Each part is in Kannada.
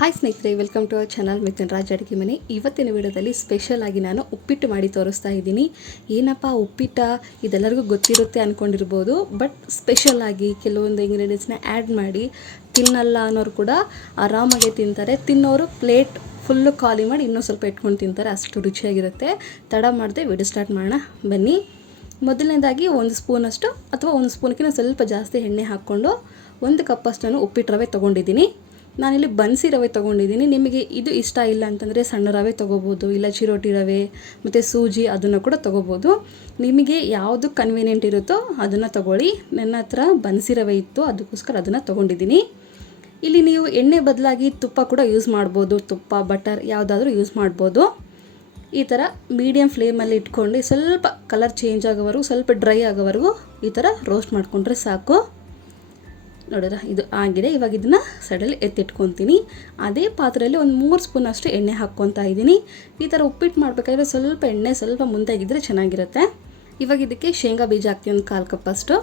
ಹಾಯ್ ಸ್ನೇಹಿತರೆ welcome to our channel Mithun Raj ಅಡುಗೆ ಮನೆ ಇವತ್ತಿನ ವಿಡಿಯೋದಲ್ಲಿ ಸ್ಪೆಷಲ್ ಆಗಿ ನಾನು ಉಪ್ಪಿಟ್ಟು ಮಾಡಿ ತೋರಿಸ್ತಾ ಇದ್ದೀನಿ. ಏನಪ್ಪ ಉಪ್ಪಿಟ್ಟ? ಇದೆಲ್ಲರಿಗೂ ಗೊತ್ತಿರುತ್ತೆ ಅಂದ್ಕೊಂಡಿರ್ಬೋದು ಬಟ್ ಸ್ಪೆಷಲ್ ಆಗಿ ಕೆಲವೊಂದು ಇಂಗ್ರೀಡಿಯೆಂಟ್ಸ್ನ ಆ್ಯಡ್ ಮಾಡಿ ತಿನ್ನಲ್ಲ ಅನ್ನೋರು ಕೂಡ ಆರಾಮಾಗೆ ತಿಂತಾರೆ. ತಿನ್ನೋರು ಪ್ಲೇಟ್ ಫುಲ್ಲು ಖಾಲಿ ಮಾಡಿ ಇನ್ನೂ ಸ್ವಲ್ಪ ಇಟ್ಕೊಂಡು ತಿಂತಾರೆ. ಅಷ್ಟು ರುಚಿಯಾಗಿರುತ್ತೆ. ತಡ ಮಾಡದೆ ವಿಡಿಯೋ ಸ್ಟಾರ್ಟ್ ಮಾಡೋಣ. ಬನ್ನಿ. ಮೊದಲನೇದಾಗಿ ಒಂದು ಸ್ಪೂನಷ್ಟು ಅಥವಾ ಒಂದು ಸ್ಪೂನ್ಕಿಂತ ಸ್ವಲ್ಪ ಜಾಸ್ತಿ ಎಣ್ಣೆ ಹಾಕ್ಕೊಂಡು ಒಂದು ಕಪ್ಪಷ್ಟು ಉಪ್ಪಿಟ್ಟು ರವೆ ತೊಗೊಂಡಿದ್ದೀನಿ. ನಾನಿಲ್ಲಿ ಬನ್ಸಿ ರವೆ ತೊಗೊಂಡಿದ್ದೀನಿ. ನಿಮಗೆ ಇದು ಇಷ್ಟ ಇಲ್ಲ ಅಂತಂದರೆ ಸಣ್ಣ ರವೆ ತೊಗೋಬೋದು, ಇಲ್ಲ ಚಿರೋಟಿ ರವೆ, ಮತ್ತು ಸೂಜಿ ಅದನ್ನು ಕೂಡ ತೊಗೋಬೋದು. ನಿಮಗೆ ಯಾವುದು ಕನ್ವೀನಿಯೆಂಟ್ ಇರುತ್ತೋ ಅದನ್ನು ತೊಗೊಳ್ಳಿ. ನನ್ನ ಹತ್ರ ಬನ್ಸಿ ರವೆ ಇತ್ತು, ಅದಕ್ಕೋಸ್ಕರ ಅದನ್ನು ತೊಗೊಂಡಿದ್ದೀನಿ. ಇಲ್ಲಿ ನೀವು ಎಣ್ಣೆ ಬದಲಾಗಿ ತುಪ್ಪ ಕೂಡ ಯೂಸ್ ಮಾಡ್ಬೋದು. ತುಪ್ಪ ಬಟರ್ ಯಾವುದಾದ್ರೂ ಯೂಸ್ ಮಾಡ್ಬೋದು. ಈ ಥರ ಮೀಡಿಯಮ್ ಫ್ಲೇಮಲ್ಲಿ ಇಟ್ಕೊಂಡು ಸ್ವಲ್ಪ ಕಲರ್ ಚೇಂಜ್ ಆಗೋವರೆಗೂ, ಸ್ವಲ್ಪ ಡ್ರೈ ಆಗೋವರೆಗೂ ಈ ಥರ ರೋಸ್ಟ್ ಮಾಡಿಕೊಂಡ್ರೆ ಸಾಕು. ನೋಡಿದ್ರ ಇದು ಆಗಿದೆ. ಇವಾಗ ಇದನ್ನು ಸೈಡಲ್ಲಿ ಎತ್ತಿಟ್ಕೊತೀನಿ. ಅದೇ ಪಾತ್ರೆಯಲ್ಲಿ ಒಂದು ಮೂರು ಸ್ಪೂನ್ ಅಷ್ಟು ಎಣ್ಣೆ ಹಾಕ್ಕೊತಾ ಇದ್ದೀನಿ. ಈ ಥರ ಉಪ್ಪಿಟ್ಟು ಮಾಡಬೇಕಾದ್ರೆ ಸ್ವಲ್ಪ ಎಣ್ಣೆ, ಸ್ವಲ್ಪ ಮುಂದಾಗಿದ್ದರೆ ಚೆನ್ನಾಗಿರುತ್ತೆ. ಇವಾಗ ಇದಕ್ಕೆ ಶೇಂಗಾ ಬೀಜ ಹಾಕ್ತೀನಿ ಒಂದು ಕಾಲು ಕಪ್ಪಷ್ಟು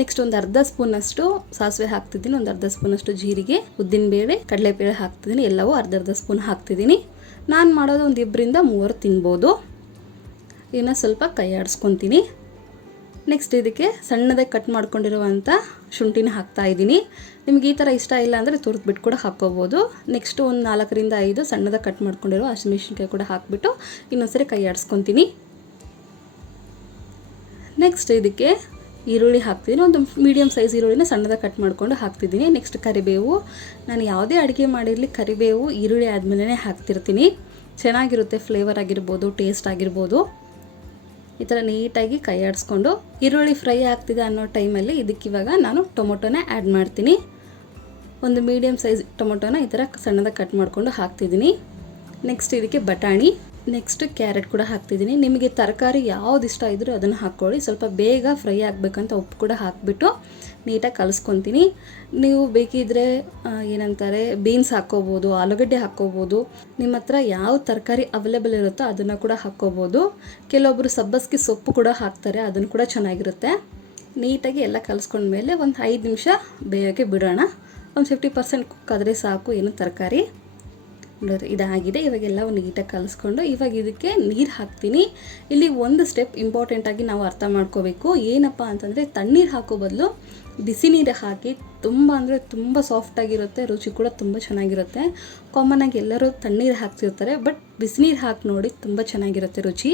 ನೆಕ್ಸ್ಟ್ ಒಂದು ಅರ್ಧ ಸ್ಪೂನಷ್ಟು ಸಾಸಿವೆ ಹಾಕ್ತಿದ್ದೀನಿ, ಒಂದು ಅರ್ಧ ಸ್ಪೂನಷ್ಟು ಜೀರಿಗೆ, ಉದ್ದಿನಬೇಳೆ, ಕಡಲೆಬೇಳೆ ಹಾಕ್ತಿದ್ದೀನಿ, ಎಲ್ಲವೂ ಅರ್ಧ ಅರ್ಧ ಸ್ಪೂನ್ ಹಾಕ್ತಿದ್ದೀನಿ. ನಾನು ಮಾಡೋದು ಒಂದು ಇಬ್ಬರಿಂದ ಮೂವರು ತಿನ್ಬೋದು. ಇದನ್ನು ಸ್ವಲ್ಪ ಕೈ ಆಡಿಸ್ಕೊತೀನಿ ನೆಕ್ಸ್ಟ್ ಇದಕ್ಕೆ ಸಣ್ಣದಾಗಿ ಕಟ್ ಮಾಡ್ಕೊಂಡಿರುವಂಥ ಶುಂಠಿನ ಹಾಕ್ತಾ ಇದ್ದೀನಿ. ನಿಮ್ಗೆ ಈ ಥರ ಇಷ್ಟ ಇಲ್ಲ ಅಂದರೆ ತುರಿದ್ಬಿಟ್ಟು ಕೂಡ ಹಾಕ್ಕೋಬೋದು. ನೆಕ್ಸ್ಟ್ ಒಂದು ನಾಲ್ಕರಿಂದ ಐದು ಸಣ್ಣದಾಗಿ ಕಟ್ ಮಾಡ್ಕೊಂಡಿರೋ ಹಸಿಮೆಣ್ಸಿನ್ಕಾಯಿ ಕೂಡ ಹಾಕಿಬಿಟ್ಟು ಇನ್ನೊಂದ್ಸರಿ ಕೈ ಆಡಿಸ್ಕೊತೀನಿ. ನೆಕ್ಸ್ಟ್ ಇದಕ್ಕೆ ಈರುಳ್ಳಿ ಹಾಕ್ತಿದ್ದೀನಿ. ಒಂದು ಮೀಡಿಯಮ್ ಸೈಜ್ ಈರುಳ್ಳಿನ ಸಣ್ಣದಾಗಿ ಕಟ್ ಮಾಡ್ಕೊಂಡು ಹಾಕ್ತಿದ್ದೀನಿ. ನೆಕ್ಸ್ಟ್ ಕರಿಬೇವು. ನಾನು ಯಾವುದೇ ಅಡುಗೆ ಮಾಡಿರಲಿ ಕರಿಬೇವು, ಈರುಳ್ಳಿ ಆದಮೇಲೆ ಹಾಕ್ತಿರ್ತೀನಿ. ಚೆನ್ನಾಗಿರುತ್ತೆ ಫ್ಲೇವರ್ ಆಗಿರ್ಬೋದು ಟೇಸ್ಟ್ ಆಗಿರ್ಬೋದು. ಈ ಥರ ನೀಟಾಗಿ ಕೈ ಆಡಿಸ್ಕೊಂಡು ಈರುಳ್ಳಿ ಫ್ರೈ ಆಗ್ತಿದೆ ಅನ್ನೋ ಟೈಮಲ್ಲಿ ಇದಕ್ಕೆ ಇವಾಗ ನಾನು ಟೊಮೊಟೊನ ಆ್ಯಡ್ ಮಾಡ್ತೀನಿ. ಒಂದು ಮೀಡಿಯಮ್ ಸೈಜ್ ಟೊಮೊಟೊನ ಈ ಥರ ಸಣ್ಣದಾಗಿ ಕಟ್ ಮಾಡಿಕೊಂಡು ಹಾಕ್ತಿದ್ದೀನಿ. ನೆಕ್ಸ್ಟ್ ಇದಕ್ಕೆ ಬಟಾಣಿ. ನೆಕ್ಸ್ಟ್ ಕ್ಯಾರೆಟ್ ಕೂಡ ಹಾಕ್ತಿದ್ದೀನಿ ನಿಮಗೆ ತರಕಾರಿ ಯಾವ್ದು ಇಷ್ಟ ಇದ್ದರೂ ಅದನ್ನು ಹಾಕ್ಕೊಳ್ಳಿ. ಸ್ವಲ್ಪ ಬೇಗ ಫ್ರೈ ಆಗಬೇಕಂತ ಉಪ್ಪು ಕೂಡ ಹಾಕಿಬಿಟ್ಟು ನೀಟಾಗಿ ಕಲಸ್ಕೊತೀನಿ. ನೀವು ಬೇಕಿದ್ರೆ ಏನಂತಾರೆ ಬೀನ್ಸ್ ಹಾಕ್ಕೋಬೋದು, ಆಲೂಗಡ್ಡೆ ಹಾಕ್ಕೋಬೋದು, ನಿಮ್ಮ ಹತ್ರ ಯಾವ ತರಕಾರಿ ಅವೈಲೇಬಲ್ ಇರುತ್ತೋ ಅದನ್ನು ಕೂಡ ಹಾಕ್ಕೋಬೋದು. ಕೆಲವೊಬ್ಬರು ಸಬ್ಬಸ್ಗೆ ಸೊಪ್ಪು ಕೂಡ ಹಾಕ್ತಾರೆ, ಅದನ್ನು ಕೂಡ ಚೆನ್ನಾಗಿರುತ್ತೆ. ನೀಟಾಗಿ ಎಲ್ಲ ಕಲಿಸ್ಕೊಂಡ್ಮೇಲೆ ಒಂದು ಐದು ನಿಮಿಷ ಬೇಯೋಕ್ಕೆ ಬಿಡೋಣ. ಒಂದು ಫಿಫ್ಟಿ ಪರ್ಸೆಂಟ್ ಕುಕ್ ಆದರೆ ಸಾಕು, ಏನು ತರಕಾರಿ. ಇದಾಗಿದೆ. ಇವಾಗೆಲ್ಲ ನೀಟಾಗಿ ಕಲಿಸ್ಕೊಂಡು ಇವಾಗ ಇದಕ್ಕೆ ನೀರು ಹಾಕ್ತೀನಿ. ಇಲ್ಲಿ ಒಂದು ಸ್ಟೆಪ್ ಇಂಪಾರ್ಟೆಂಟಾಗಿ ನಾವು ಅರ್ಥ ಮಾಡ್ಕೋಬೇಕು. ಏನಪ್ಪ ಅಂತಂದರೆ ತಣ್ಣೀರು ಹಾಕೋ ಬದಲು ಬಿಸಿ ನೀರು ಹಾಕಿ ತುಂಬ ಅಂದರೆ ತುಂಬ ಸಾಫ್ಟಾಗಿರುತ್ತೆ ರುಚಿ ಕೂಡ ತುಂಬ ಚೆನ್ನಾಗಿರುತ್ತೆ. ಕಾಮನ್ನಾಗಿ ಎಲ್ಲರೂ ತಣ್ಣೀರು ಹಾಕ್ತಿರ್ತಾರೆ ಬಟ್ ಬಿಸಿನೀರು ಹಾಕಿ ನೋಡಿ ತುಂಬ ಚೆನ್ನಾಗಿರುತ್ತೆ ರುಚಿ.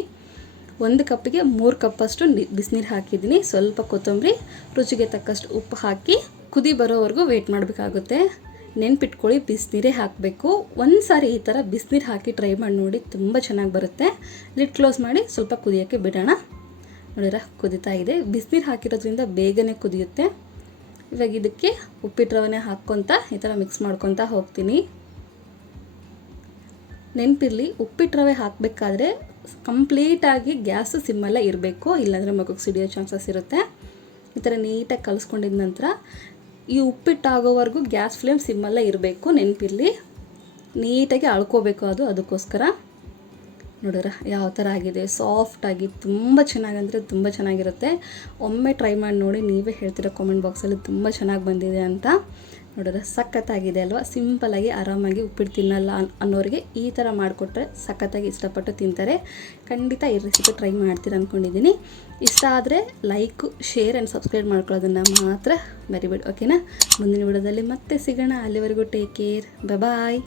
ಒಂದು ಕಪ್ಪಿಗೆ ಮೂರು ಕಪ್ಪಷ್ಟು ಬಿಸಿನೀರು ಹಾಕಿದ್ದೀನಿ. ಸ್ವಲ್ಪ ಕೊತ್ತಂಬರಿ, ರುಚಿಗೆ ತಕ್ಕಷ್ಟು ಉಪ್ಪು ಹಾಕಿ ಕುದಿ ಬರೋವರೆಗೂ ವೆಯ್ಟ್ ಮಾಡಬೇಕಾಗುತ್ತೆ. ನೆನ್ಪಿಟ್ಕೊಳ್ಳಿ, ಬಿಸಿನೀರೇ ಹಾಕಬೇಕು. ಒಂದು ಸಾರಿ ಈ ಥರ ಬಿಸಿನೀರು ಹಾಕಿ ಟ್ರೈ ಮಾಡಿ ನೋಡಿ, ತುಂಬ ಚೆನ್ನಾಗಿ ಬರುತ್ತೆ. ಲಿಡ್ ಕ್ಲೋಸ್ ಮಾಡಿ ಸ್ವಲ್ಪ ಕುದಿಯೋಕ್ಕೆ ಬಿಡೋಣ. ನೋಡಿರ ಕುದಿತಾ ಇದೆ. ಬಿಸಿನೀರು ಹಾಕಿರೋದ್ರಿಂದ ಬೇಗನೆ ಕುದಿಯುತ್ತೆ. ಇವಾಗ ಇದಕ್ಕೆ ಉಪ್ಪಿಟ್ಟು ರವನೆ ಹಾಕ್ಕೊತ ಈ ಥರ ಮಿಕ್ಸ್ ಮಾಡ್ಕೊತಾ ಹೋಗ್ತೀನಿ. ನೆನಪಿರಲಿ, ಉಪ್ಪಿಟ್ಟು ರವೆ ಹಾಕಬೇಕಾದ್ರೆ ಕಂಪ್ಲೀಟಾಗಿ ಗ್ಯಾಸು ಸಿಮ್ಮಲ್ಲೇ ಇರಬೇಕು. ಇಲ್ಲಾಂದರೆ ಮಗುಗೆ ಸಿಡಿಯೋ ಚಾನ್ಸಸ್ ಇರುತ್ತೆ. ಈ ಥರ ನೀಟಾಗಿ ಕಲಿಸ್ಕೊಂಡಿದ ನಂತರ ಈ ಉಪ್ಪಿಟ್ಟು ಆಗೋವರೆಗೂ ಗ್ಯಾಸ್ ಫ್ಲೇಮ್ ಸಿಮ್ಮಲ್ಲೇ ಇರಬೇಕು, ನೆನಪಿರಲಿ. ನೀಟಾಗಿ ಅಳ್ಕೋಬೇಕು ಅದು, ಅದಕ್ಕೋಸ್ಕರ. ನೋಡ್ರ ಯಾವ ಥರ ಆಗಿದೆ ಸಾಫ್ಟಾಗಿ ತುಂಬ ಚೆನ್ನಾಗಂದರೆ ತುಂಬ ಚೆನ್ನಾಗಿರುತ್ತೆ. ಒಮ್ಮೆ ಟ್ರೈ ಮಾಡಿ ನೋಡಿ, ನೀವೇ ಹೇಳ್ತೀರಾ ಕಾಮೆಂಟ್ ಬಾಕ್ಸಲ್ಲಿ ತುಂಬ ಚೆನ್ನಾಗಿ ಬಂದಿದೆ ಅಂತ. ನೋಡಿದ್ರೆ ಸಖತ್ತಾಗಿದೆ ಅಲ್ವಾ? ಸಿಂಪಲಾಗಿ ಆರಾಮಾಗಿ ಉಪ್ಪಿಟ್ಟು ತಿನ್ನಲ್ಲ ಅನ್ನೋರಿಗೆ ಈ ಥರ ಮಾಡಿಕೊಟ್ರೆ ಸಖತ್ತಾಗಿ ಇಷ್ಟಪಟ್ಟು ತಿಂತಾರೆ. ಖಂಡಿತ ಈ ರೆಸಿಪಿ ಟ್ರೈ ಮಾಡ್ತೀರ ಅಂದ್ಕೊಂಡಿದ್ದೀನಿ ಇಷ್ಟ ಆದರೆ ಲೈಕು ಶೇರ್ ಆ್ಯಂಡ್ ಸಬ್ಸ್ಕ್ರೈಬ್ ಮಾಡ್ಕೊಳ್ಳೋದನ್ನು ಮಾತ್ರ ಮರಿಬೇಡಿ ಓಕೆನಾ ಮುಂದಿನ ವಿಡಿಯೋದಲ್ಲಿ ಮತ್ತೆ ಸಿಗೋಣ. ಅಲ್ಲಿವರೆಗೂ ಟೇಕ್ ಕೇರ್ ಬಾಯ್